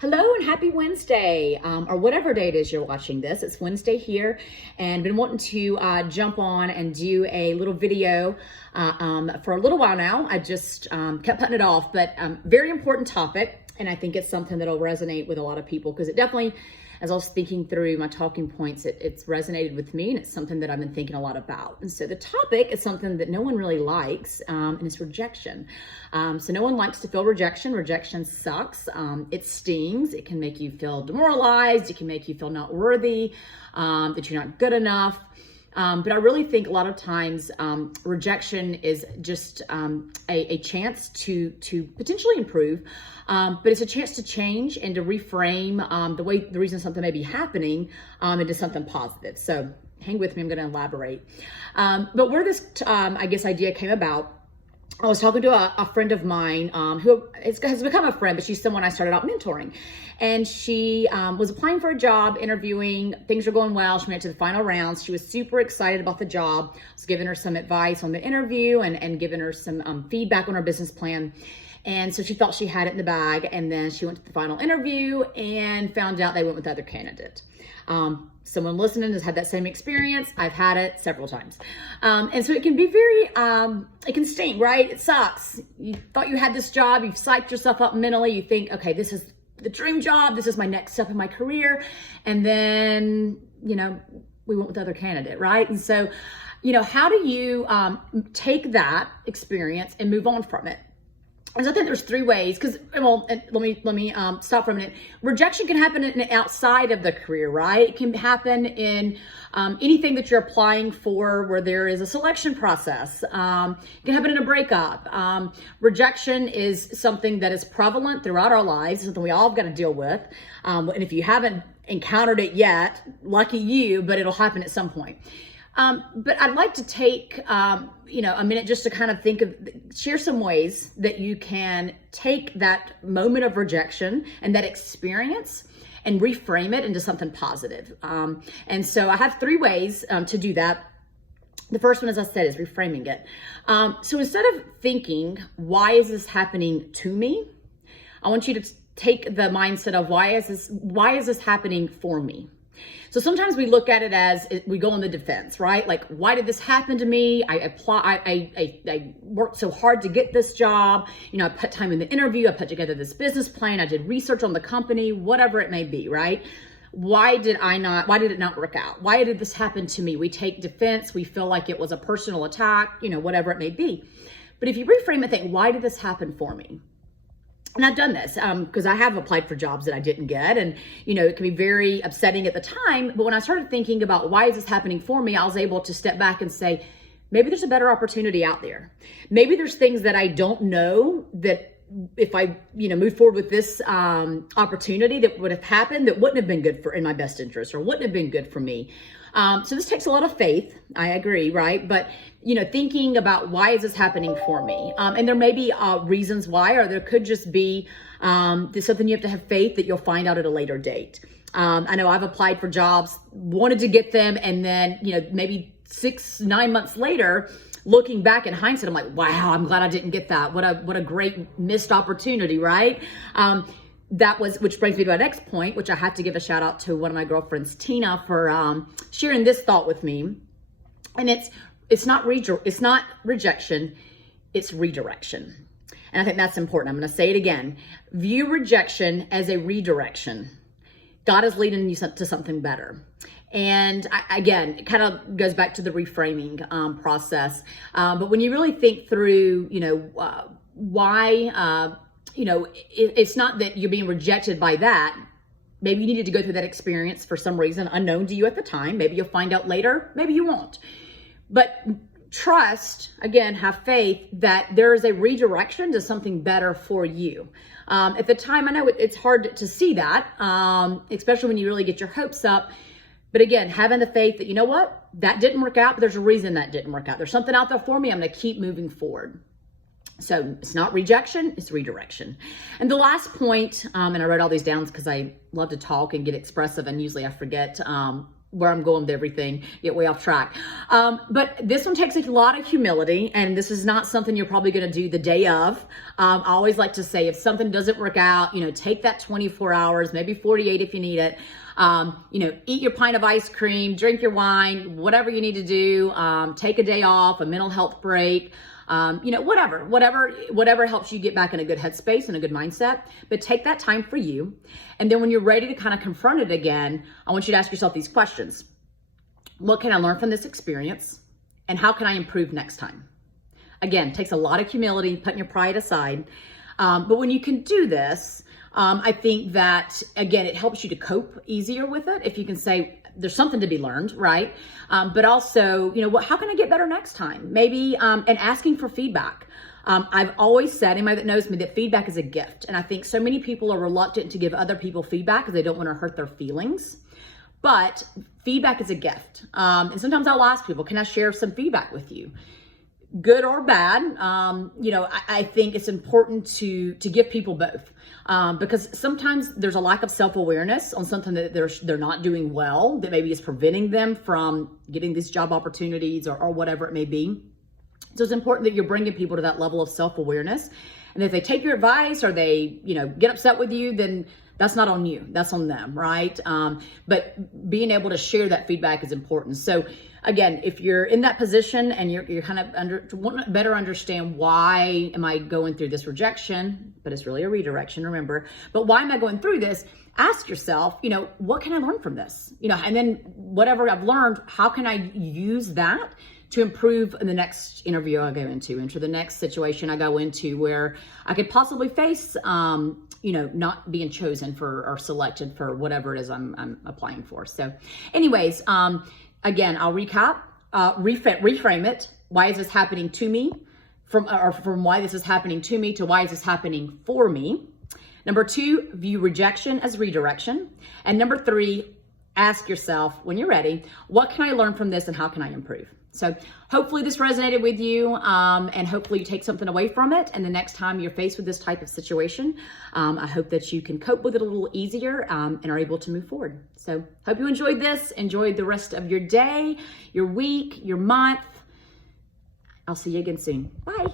Hello and happy Wednesday, or whatever day it is you're watching this. It's Wednesday here, and been wanting to jump on and do a little video for a little while now. I just kept putting it off, but very important topic, and I think it's something that'll resonate with a lot of people because it definitely, as I was thinking through my talking points, it's resonated with me, and it's something that I've been thinking a lot about. And so the topic is something that no one really likes, and it's rejection. So no one likes to feel rejection. Rejection sucks. It stings. It can make you feel demoralized. It can make you feel not worthy, that you're not good enough. But I really think a lot of times rejection is just a chance to potentially improve, but it's a chance to change and to reframe the reason something may be happening into something positive. So hang with me, I'm going to elaborate. But where this, I guess, idea came about, I was talking to a friend of mine who has become a friend, but she's someone I started out mentoring. And she was applying for a job, interviewing. Things were going well. She made it to the final rounds. She was super excited about the job. I was giving her some advice on the interview and giving her some feedback on her business plan. And so she felt she had it in the bag. And then she went to the final interview and found out they went with the other candidate. Someone listening has had that same experience. I've had it several times. And so it can be very, it can sting, right? It sucks. You thought you had this job. You've psyched yourself up mentally. You think, okay, this is the dream job. This is my next step in my career. And then, we went with the other candidate, right? And so, how do you take that experience and move on from it? And so I think there's three ways, because, let me stop for a minute. Rejection can happen outside of the career, right? It can happen in anything that you're applying for where there is a selection process. It can happen in a breakup. Rejection is something that is prevalent throughout our lives, something we all have got to deal with. And if you haven't encountered it yet, lucky you, but it'll happen at some point. But I'd like to take, a minute just to kind of share some ways that you can take that moment of rejection and that experience and reframe it into something positive. And so I have three ways to do that. The first one, as I said, is reframing it. So instead of thinking, why is this happening to me? I want you to take the mindset of why is this happening for me? So sometimes we look at it as we go on the defense, right? Like, why did this happen to me? I worked so hard to get this job. I put time in the interview. I put together this business plan. I did research on the company, whatever it may be, right? Why did it not work out? Why did this happen to me? We take defense. We feel like it was a personal attack, whatever it may be. But if you reframe it, think, why did this happen for me? And I've done this because I have applied for jobs that I didn't get. And, it can be very upsetting at the time. But when I started thinking about why is this happening for me, I was able to step back and say, maybe there's a better opportunity out there. Maybe there's things that I don't know that if I, move forward with this opportunity that would have happened that wouldn't have been good in my best interest or wouldn't have been good for me. So this takes a lot of faith. I agree, right? But, thinking about why is this happening for me? And there may be reasons why, or there could just be there's something you have to have faith that you'll find out at a later date. I know I've applied for jobs, wanted to get them, and then, maybe 6-9 months later, looking back in hindsight, I'm like, wow, I'm glad I didn't get that. What a great missed opportunity, right? Which brings me to my next point, which I have to give a shout out to one of my girlfriends, Tina, for sharing this thought with me. And it's not rejection, it's redirection. And I think that's important. I'm going to say it again. View rejection as a redirection. God is leading you to something better. And again, it kind of goes back to the reframing process. But when you really think through, why, it's not that you're being rejected by that. Maybe you needed to go through that experience for some reason unknown to you at the time. Maybe you'll find out later. Maybe you won't. But trust, again, have faith that there is a redirection to something better for you. At the time, I know it's hard to see that, especially when you really get your hopes up. But again, having the faith that, that didn't work out, but there's a reason that didn't work out. There's something out there for me. I'm going to keep moving forward. So it's not rejection, it's redirection. And the last point, and I wrote all these down because I love to talk and get expressive, and usually I forget where I'm going with everything, get way off track. But this one takes a lot of humility, and this is not something you're probably going to do the day of. I always like to say, if something doesn't work out, take that 24 hours, maybe 48 if you need it. Eat your pint of ice cream, drink your wine, whatever you need to do. Take a day off, a mental health break. Whatever helps you get back in a good headspace and a good mindset, but take that time for you. And then when you're ready to kind of confront it again, I want you to ask yourself these questions. What can I learn from this experience? And how can I improve next time? Again, takes a lot of humility, putting your pride aside. But when you can do this, I think that, again, it helps you to cope easier with it. If you can say, there's something to be learned, right? But also, how can I get better next time? Maybe, and asking for feedback. I've always said, anybody that knows me, that feedback is a gift. And I think so many people are reluctant to give other people feedback because they don't want to hurt their feelings. But feedback is a gift. And sometimes I'll ask people, can I share some feedback with you? Good or bad, I think it's important to give people both, because sometimes there's a lack of self-awareness on something that they're not doing well, that maybe is preventing them from getting these job opportunities or whatever it may be. So it's important that you're bringing people to that level of self-awareness. And if they take your advice or they, get upset with you, then that's not on you. That's on them, right? But being able to share that feedback is important. So again, if you're in that position and you're kind of want to better understand, why am I going through this rejection? But it's really a redirection, remember. But why am I going through this? Ask yourself, what can I learn from this? And then whatever I've learned, how can I use that to improve in the next interview I go into the next situation I go into where I could possibly face, not being chosen for or selected for whatever it is I'm applying for. So anyways, again, I'll recap, reframe it. Why is this happening to me? From why this is happening to me to why is this happening for me? Number 2, view rejection as redirection. And number 3, ask yourself when you're ready, what can I learn from this and how can I improve? So hopefully this resonated with you, and hopefully you take something away from it. And the next time you're faced with this type of situation, I hope that you can cope with it a little easier, and are able to move forward. So hope you enjoyed this. Enjoy the rest of your day, your week, your month. I'll see you again soon. Bye.